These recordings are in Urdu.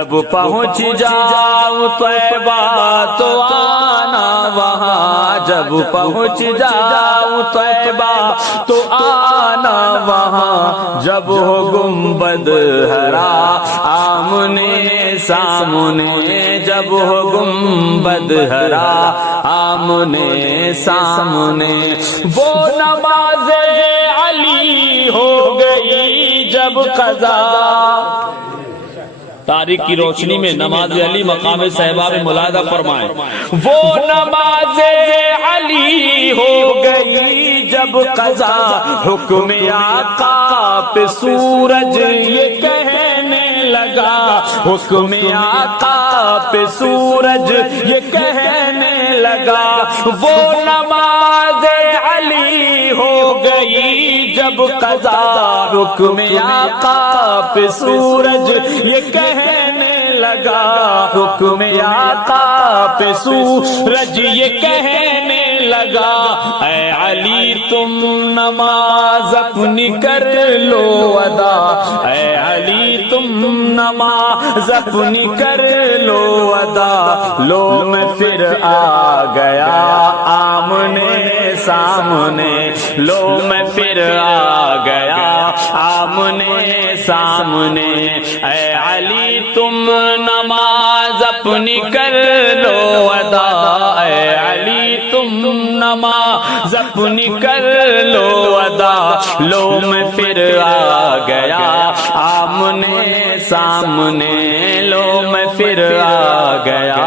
جب پہنچ جاؤ طیبہ تو آنا وہاں، جب پہنچ جاؤ طیبہ تو آنا وہاں، جب ہو گنبد حرا آمنے سامنے، جب ہو گنبد حرا آمنے سامنے، وہ نماز علی ہو گئی جب قضا۔ تاریخ کی روشنی میں نماز علی مقام صحابہ میں ملاحظہ فرمائیں، وہ نماز علی ہو گئی جب قضا، حکم آقا پہ سورج یہ کہنے لگا، حکم آقا پہ سورج یہ کہنے لگا، وہ نماز علی ہو گئی جب قضا، حکم آقا پہ سورج یہ کہنے لگا، حکم آقا پہ سورج یہ کہنے لگا، اے علی تم نماز اپنی کر لو ادا، اے علی تم نماز اپنی کر لو ادا، لو میں پھر آ گیا آمنے سامنے، لو میں پھر آ گیا آمنے سامنے، اے علی تم نماز اپنی کر لو ادا، اے علی تم نماز اپنی کر لو ادا، لو میں پھر آ گیا آمنے سامنے، لو میں پھر آ گیا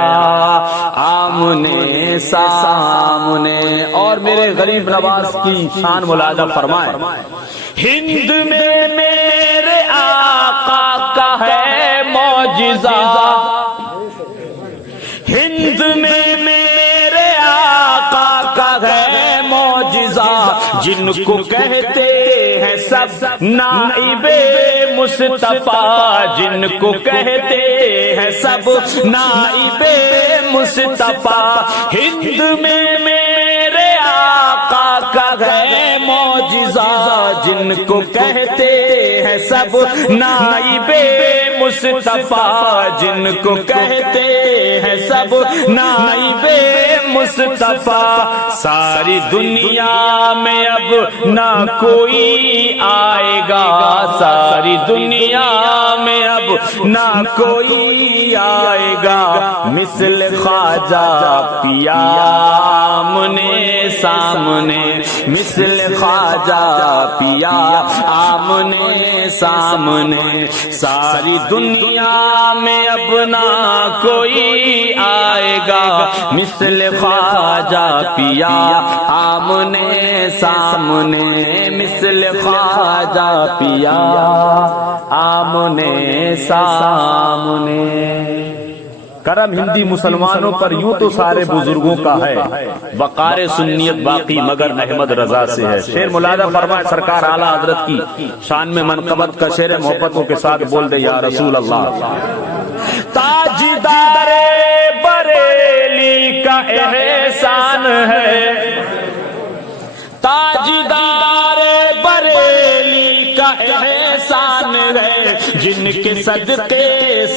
آمنے سامنے۔ اور میرے غریب نواز کی شان ملاحظہ فرمائیں، ہند میں میرے آقا کا ہے معجزہ، ہند میں میرے آقا کا ہے معجزہ، جن کو کہتے ہیں سب نائب مصطفیٰ، جن کو کہتے ہیں سب نائب مصطفیٰ، ہند میں میرے آقا کا ہے معجزہ، جن کو کہتے ہیں سب نائب مصطفیٰ، جن کو کہتے ہیں سب نائب مصطفیٰ، ساری دنیا میں اب نہ کوئی آئے گا، ساری دنیا میں اب نہ کوئی آئے گا، مثل خواجہ پیا آمنے سامنے، مثل خواجہ پیا آمنے سامنے، ساری دنیا میں اب نہ کوئی آئے گا، مثل خواجہ پیا آمنے سامنے، مثل خواجہ پیا آمنے سامنے۔ کرم ہندی مسلمانوں پر یوں تو سارے بزرگوں کا ہے، وقار سنیت باقی مگر احمد رضا سے ہے۔ شعر ملاحظہ فرمائے، سرکار اعلیٰ حضرت کی شان میں منقبت کا شعر محبتوں کے ساتھ بول دے یا رسول اللہ۔ تاجدار بریلی کا احسان ہے، تاجدار بریلی کا احسان ہے، جن کے صدقے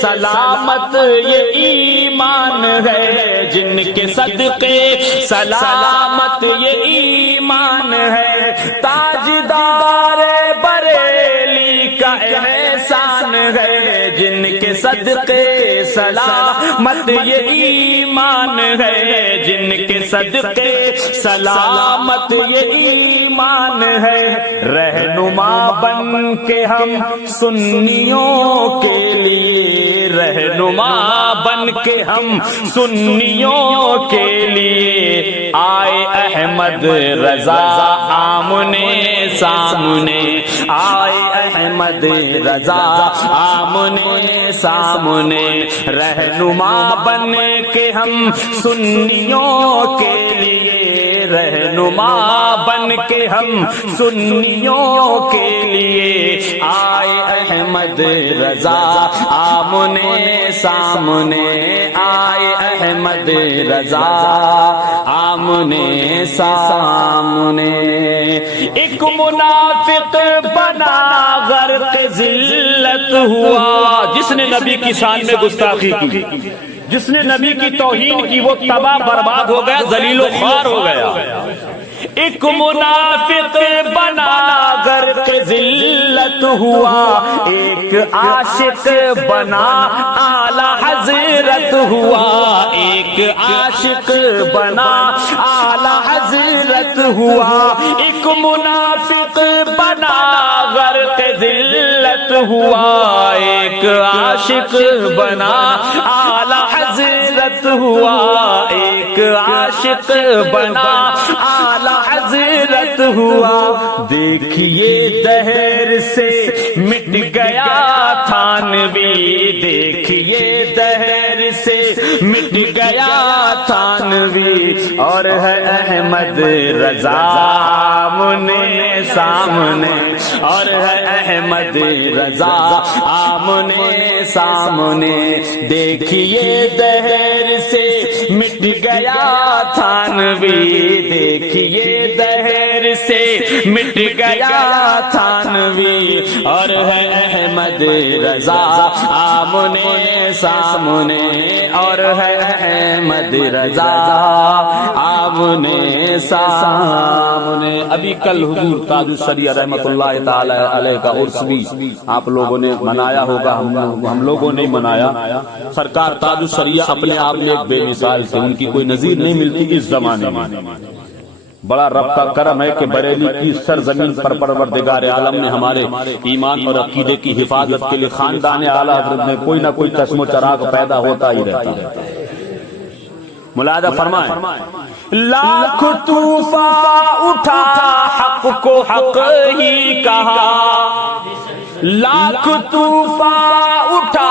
سلامت یہ ایمان ہے، جن کے صدقے سلامت یہ ایمان ہے، تاجدار بریلی کا احسان ہے، جن کے صدقے سلامت یہ ایمان ہے، جن کے صدقے سلامت یہ ایمان ہے، رہنما بن کے ہم سنیوں کے لیے، رہنما بن کے ہم سنیوں کے لیے آئے احمد رضا آمنے سامنے، آئے احمد رضا آمنے سامنے، رہنما بن کے ہم سنیوں کے لیے، رہنما بن کے ہم سنیوں کے لیے آئے احمد رضا آمنے سامنے، آئے احمد رضا آمنے سامنے. ایک منافق بنا غرق ذلت ہوا، جس نے نبی کی شان میں گستاخی کی، جس نے نبی کی توہین کی، وہ تباہ برباد ہو گیا، ذلیل و خوار ہو گیا. ایک منافق بنا غرق ذلت ہوا، ایک عاشق بنا اعلی حضرت ہوا، ایک عاشق بنا اعلی حضرت ہوا. ایک منافق بنا غرق ذلت ہوا، ایک عاشق بنا اعلی حضرت ہوا، ایک عاشق بنا اعلی حضرت ہوا. دیکھیے دہر سے مٹ گیا تھانوی، دیکھیے دہر سے مٹ گیا تھانوی، اور ہے احمد رضا آمنے سامنے، اور ہے احمد رضا آمنے سامنے. دیکھیے دہر سے مٹ گیا تھانوی، دیکھیے دہر سے مٹ گیا تھانوی، اور ہے احمد رضا آمنے سامنے، اور ہے احمد رضا آمنے سامنے. ابھی کل حضور تاج الشریعہ رحمۃ اللہ تعالی علیہ کا عرس بھی آپ لوگوں نے منایا ہوگا، ہم لوگوں نے منایا. سرکار تاج الشریعہ اپنے آپ میں ایک بے مثال تھے، ان کی کوئی نظیر نہیں ملتی اس زمانے میں. بڑا رب کا کرم ہے کہ بریلی کی سرزمین پر پروردگار عالم نے ہمارے ایمان اور عقیدے کی حفاظت کے لیے خاندان اعلیٰ حضرت میں کوئی نہ کوئی چشم و چراغ پیدا ہوتا ہی رہتا ہے. ملاحظہ فرمائیں، لاکھ طوفان اٹھا حق کو حق ہی کہا، لاکھ طوفان اٹھا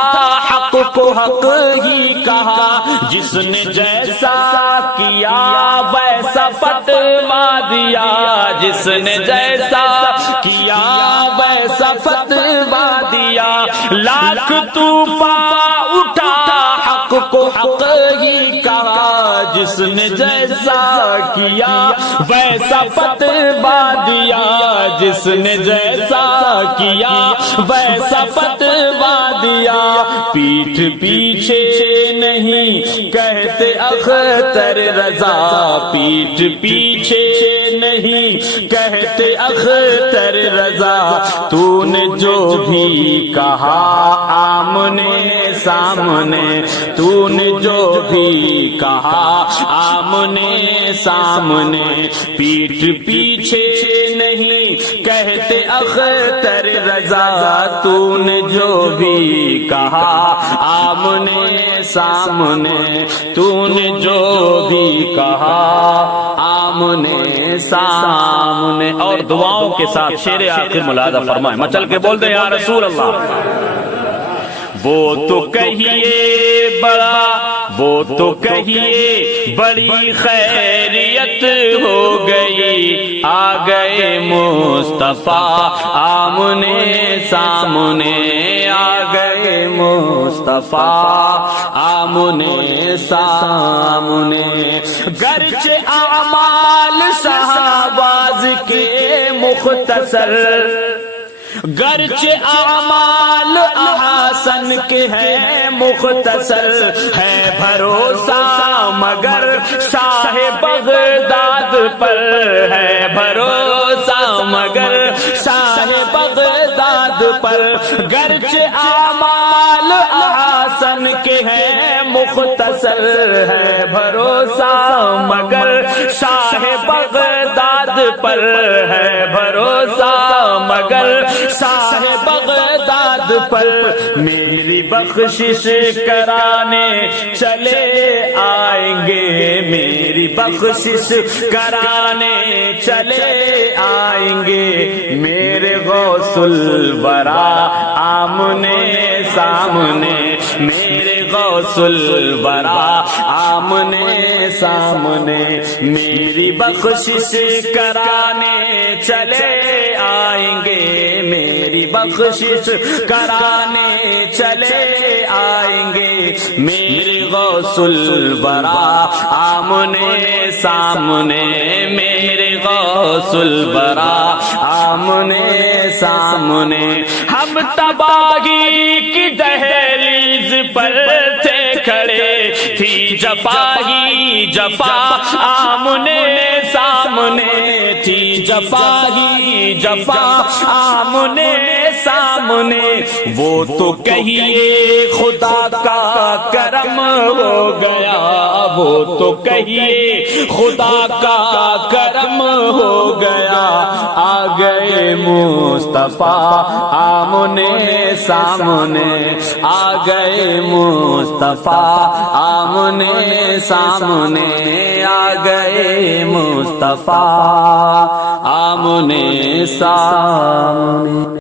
حق کو حق ہی کہا، جس نے جیسا کیا ویسا فتوا دیا، جس نے جیسا کیا ویسا فتوا دیا. لاکھ طوفان اٹھا حق کو حق ہی کہا، جس نے جیسا کیا ویسا فتوا دیا، جس نے جیسا کیا ویسا فتوا دیا. پیٹھ پیچھے نہیں کہتے اختر رضا، پیٹھ پیچھے نہیں کہتے اختر رضا. تو نے جو بھی کہا آمنے سامنے، تو نے جو بھی کہا آمنے سامنے. پیٹھ پیچھے نہیں کہتے اختر رضا، تو نے جو بھی کہا آمنے سامنے، تو نے جو بھی کہا آمنے سامنے. اور دعاؤں کے ساتھ شعر آخر ملاحظہ فرمائیں، مچل کے بول دیں یا رسول اللہ. وہ تو کہیے بڑا، وہ تو کہیے بڑی خیریت ہو گئی، آ گئے مصطفیٰ آمنے سامنے، آ گئے مصطفیٰ آمنے سامنے. گرچہ اعمال شہباز کے مختصر، گرچہ اعمال احسن کے ہیں مختصر، ہے بھروسہ مگر شاہ بغداد پر، ہے بھروسہ مگر شاہ بغداد پر. گرچہ اعمال احسن کے ہیں مختصر، ہے بھروسہ مگر شاہ بغداد پر، ہے بھروسہ مگر شاہ بغداد پر. میری بخشش کرانے چلے آئیں گے، میری بخشش کرانے چلے آئیں گے، میرے غوث الورا آمنے سامنے، میرے غوث الورا آمنے سامنے. میری بخشش کرانے چلے آئیں گے، میری بخشش کرانے چلے آئیں گے، میرے غوث الورا آمنے سامنے میرے غوث الورا آمنے سامنے ہم تباہی کی دہلیز پر تھے کھڑے تھی جفا ہی جفا آمنے سامنے تھی جفا ہی جفا آمنے سامنے وہ تو کہیے خدا کا کرم ہو گیا وہ تو کہیے خدا کا کرم ہو گیا آ گئے مصطفیٰ آمنے سامنے آ گئے مصطفیٰ آمنے سامنے آ گئے مصطفیٰ آمنے سامنے